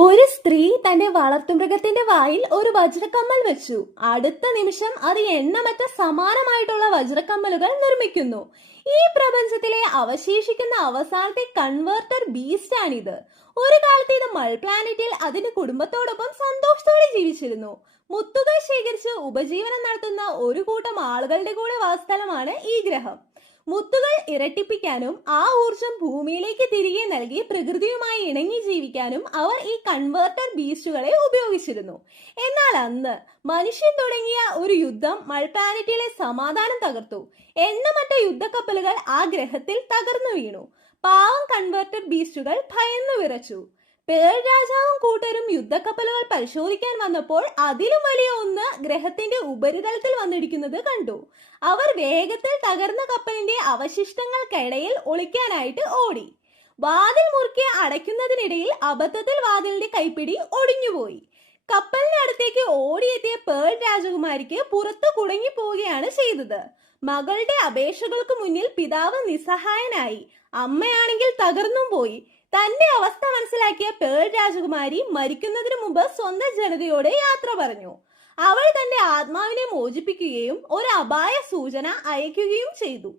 ഒരു സ്ത്രീ തന്റെ വളർത്തുമൃഗത്തിന്റെ വായിൽ ഒരു വജ്രക്കമ്മൽ വെച്ചു. അടുത്ത നിമിഷം അത് എണ്ണമറ്റ സമാനമായിട്ടുള്ള വജ്രക്കമ്മലുകൾ നിർമ്മിക്കുന്നു. ഈ പ്രപഞ്ചത്തിലെ അവശേഷിക്കുന്ന അവസാനത്തെ കൺവേർട്ടർ ബീസ്റ്റ് ആണിത്. ഒരു കാലത്ത് ഇത് മൾ പ്ലാനറ്റിൽ അതിന്റെ കുടുംബത്തോടൊപ്പം സന്തോഷത്തോടെ ജീവിച്ചിരുന്നു. മുത്തുകൾ ശേഖരിച്ച് ഉപജീവനം നടത്തുന്ന ഒരു കൂട്ടം ആളുകളുടെ കൂടെ വാസസ്ഥലമാണ് ഈ ഗ്രഹം. മുത്തുകൾ ഇരട്ടിപ്പിക്കാനും ആ ഊർജം ഭൂമിയിലേക്ക് തിരികെ നൽകി പ്രകൃതിയുമായി ഇണങ്ങി ജീവിക്കാനും അവർ ഈ കൺവേർട്ടർ ബീസ്റ്റുകളെ ഉപയോഗിച്ചിരുന്നു. എന്നാൽ അന്ന് മനുഷ്യൻ തുടങ്ങിയ ഒരു യുദ്ധം മൾ പ്ലാനറ്റിലെ സമാധാനം തകർത്തു. എണ്ണമറ്റ യുദ്ധക്കപ്പലുകൾ ആ ഗ്രഹത്തിൽ തകർന്നു വീണു. പാവം കൺവേർട്ടർ ബീസ്റ്റുകൾ ഭയന്നു വിറച്ചു. പേൾ രാജാവും കൂട്ടരും യുദ്ധക്കപ്പലുകൾ പരിശോധിക്കാൻ വന്നപ്പോൾ അതിലും വലിയ ഒന്ന് ഗ്രഹത്തിന്റെ ഉപരിതലത്തിൽ വന്നിടിക്കുന്നത് കണ്ടു. അവർ വേഗത്തിൽ തകർന്ന കപ്പലിന്റെ അവശിഷ്ടങ്ങൾക്കിടയിൽ ഒളിക്കാനായിട്ട് ഓടി. വാതിൽ മുറുക്കി അടയ്ക്കുന്നതിനിടയിൽ അബദ്ധത്തിൽ വാതിലിന്റെ കൈപ്പിടി ഒടിഞ്ഞുപോയി. കപ്പലിനടുത്തേക്ക് ഓടിയെത്തിയ പേൾ രാജകുമാരിക്ക് പുറത്തു കുടുങ്ങി പോവുകയാണ് ചെയ്തത്. മകളുടെ അപേക്ഷകൾക്ക് മുന്നിൽ പിതാവ് നിസ്സഹായനായി. അമ്മയാണെങ്കിൽ തകർന്നും പോയി. തന്റെ അവസ്ഥ മനസ്സിലാക്കിയ പേൾ രാജകുമാരി മരിക്കുന്നതിന് മുമ്പ് സ്വന്തം ജനതയോട് യാത്ര പറഞ്ഞു. അവൾ തന്റെ ആത്മാവിനെ മോചിപ്പിക്കുകയും ഒരു അപായ സൂചന അയക്കുകയും ചെയ്തു.